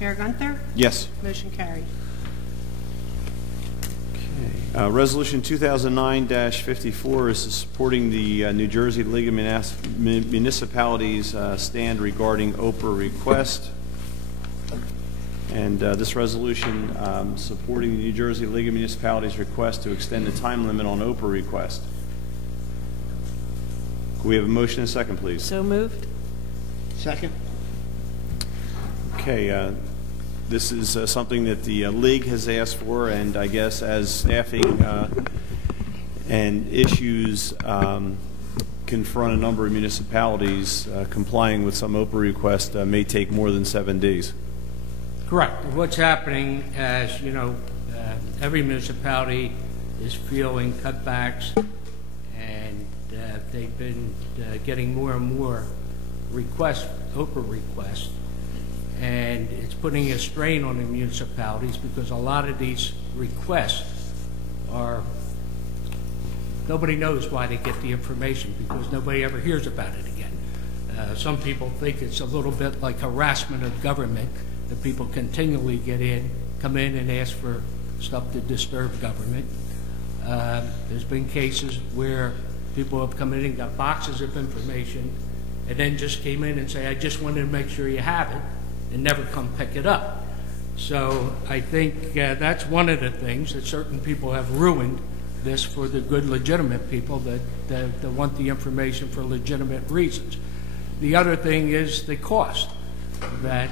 Mayor Gunther? Yes. Motion carried. Resolution 2009-54 is supporting the New Jersey League of Municipalities stand regarding OPRA request. And this resolution supporting the New Jersey League of Municipalities request to extend the time limit on OPRA request. Could we have a motion and a second, please? So moved. Second. Okay. This is something that the League has asked for, and I guess as staffing and issues confront a number of municipalities, complying with some OPRA requests may take more than 7 days. Correct. What's happening, as you know, every municipality is feeling cutbacks, and they've been getting more and more requests, OPRA requests, and it's putting a strain on the municipalities because a lot of these requests are, nobody knows why they get the information because nobody ever hears about it again. Some people think it's a little bit like harassment of government, that people continually come in and ask for stuff to disturb government. There's been cases where people have come in and got boxes of information and then just came in and say, I just wanted to make sure you have it, and never come pick it up. So I think that's one of the things that certain people have ruined this for the good legitimate people that want the information for legitimate reasons. The other thing is the cost, that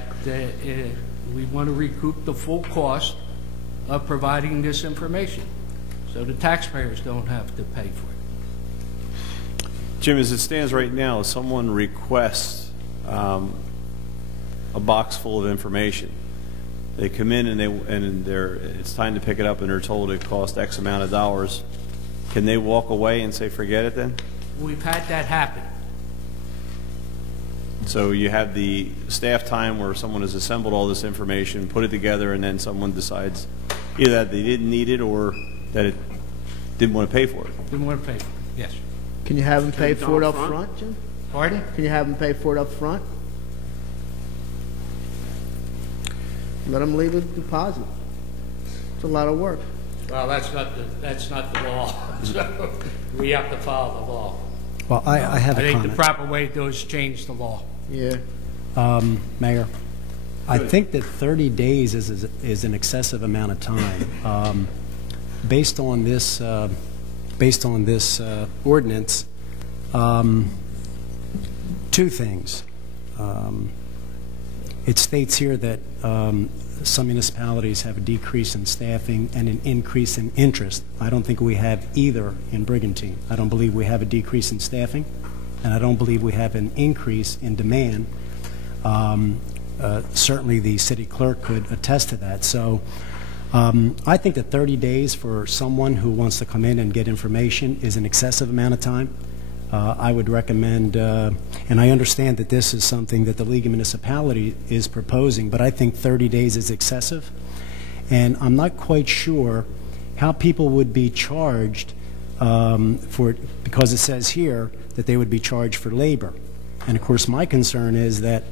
we want to recoup the full cost of providing this information so the taxpayers don't have to pay for it. Jim, as it stands right now, if someone requests a box full of information, they come in and it's time to pick it up and they're told it costs X amount of dollars, can they walk away and say forget it then? We've had that happen. So you have the staff time where someone has assembled all this information, put it together, and then someone decides either that they didn't need it or that it didn't want to pay for it. Didn't want to pay for it, yes. Can you have them pay for it up front, Jim? Pardon? Can you have them pay for it up front? Let them leave a deposit. It's a lot of work. Well, that's not the law. So we have to follow the law. Well, I have a comment. I think the proper way to do is change the law. Yeah. Mayor, I think that 30 days is an excessive amount of time. Based on this ordinance, two things. It states here that some municipalities have a decrease in staffing and an increase in interest. I don't think we have either in Brigantine. I don't believe we have a decrease in staffing, and I don't believe we have an increase in demand. Certainly the city clerk could attest to that. So I think that 30 days for someone who wants to come in and get information is an excessive amount of time. I would recommend, and I understand that this is something that the League of Municipalities is proposing, but I think 30 days is excessive. And I'm not quite sure how people would be charged because it says here that they would be charged for labor. And of course my concern is that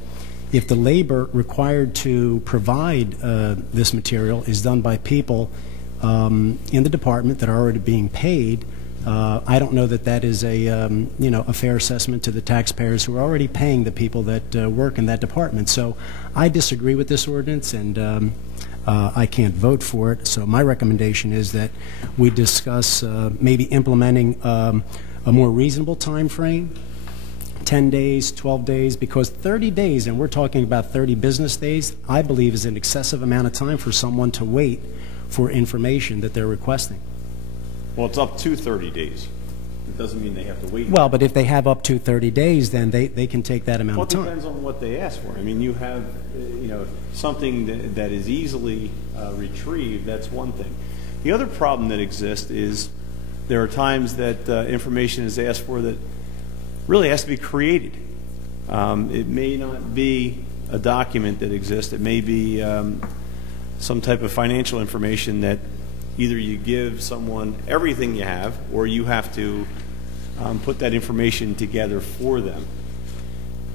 if the labor required to provide this material is done by people in the department that are already being paid, I don't know that that is a fair assessment to the taxpayers who are already paying the people that work in that department. So I disagree with this ordinance, and I can't vote for it. So my recommendation is that we discuss maybe implementing a more reasonable time frame, 10 days, 12 days, because 30 days, and we're talking about 30 business days, I believe is an excessive amount of time for someone to wait for information that they're requesting. Well, it's up to 30 days. It doesn't mean they have to wait. Well, but if they have up to 30 days, then they can take that amount of time. Well, it depends on what they ask for. I mean, you have, something that is easily retrieved, that's one thing. The other problem that exists is there are times that information is asked for that really has to be created. It may not be a document that exists. It may be some type of financial information that either you give someone everything you have, or you have to put that information together for them.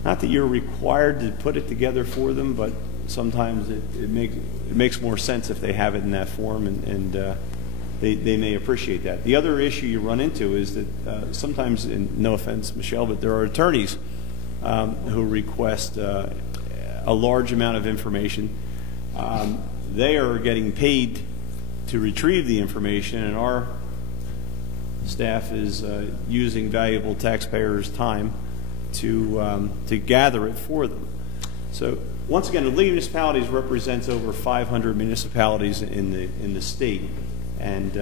Not that you're required to put it together for them, but sometimes it makes more sense if they have it in that form, and they may appreciate that. The other issue you run into is that sometimes, and no offense, Michelle, but there are attorneys who request a large amount of information. They are getting paid to retrieve the information, and our staff is using valuable taxpayers' time to gather it for them. So once again, the League of Municipalities represents over 500 municipalities in the state, and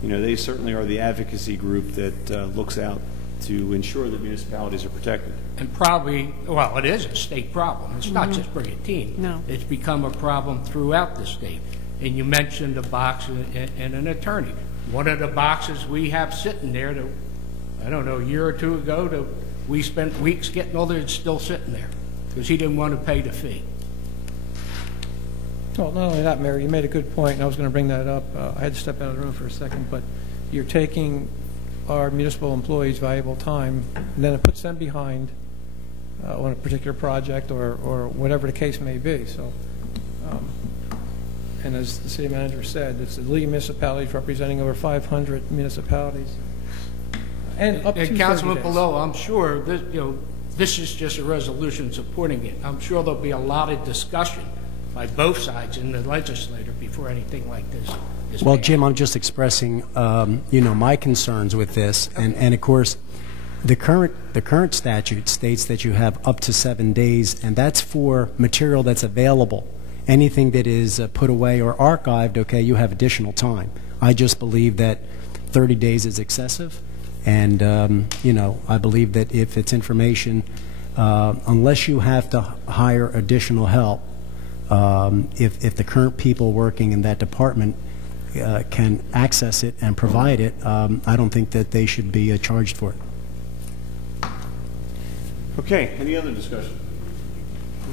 they certainly are the advocacy group that looks out to ensure that municipalities are protected. And probably, well, it is a state problem. It's not just Brigantine. No. It's become a problem throughout the state. And you mentioned a box and an attorney. One of the boxes we have sitting there, that, I don't know, a year or two ago, we spent weeks getting all it's still sitting there because he didn't want to pay the fee. Well, not only that, Mayor, you made a good point, and I was going to bring that up. I had to step out of the room for a second, but you're taking our municipal employees' valuable time, and then it puts them behind on a particular project or whatever the case may be. So, and as the city manager said, it's the League of Municipalities representing over 500 municipalities. And up to 30 Councilman days. Pullella, I'm sure this is just a resolution supporting it. I'm sure there'll be a lot of discussion by both sides in the legislature before anything like this is Well, passed. Jim, I'm just expressing, my concerns with this, and of course, the current statute states that you have up to 7 days, and that's for material that's available. Anything that is put away or archived, okay, you have additional time. I just believe that 30 days is excessive, and I believe that if it's information, unless you have to hire additional help, if the current people working in that department can access it and provide it, I don't think that they should be charged for it. Okay, any other discussion?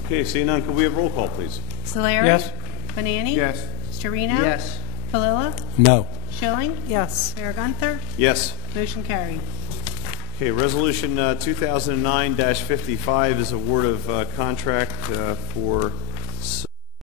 Okay, seeing none, could we have roll call, please? Solari? Yes. Bonanni? Yes. Storino? Yes. Pullella? No. Schilling? Yes. Mayor Gunther? Yes. Motion carried. Okay, Resolution 2009-55 is award of contract for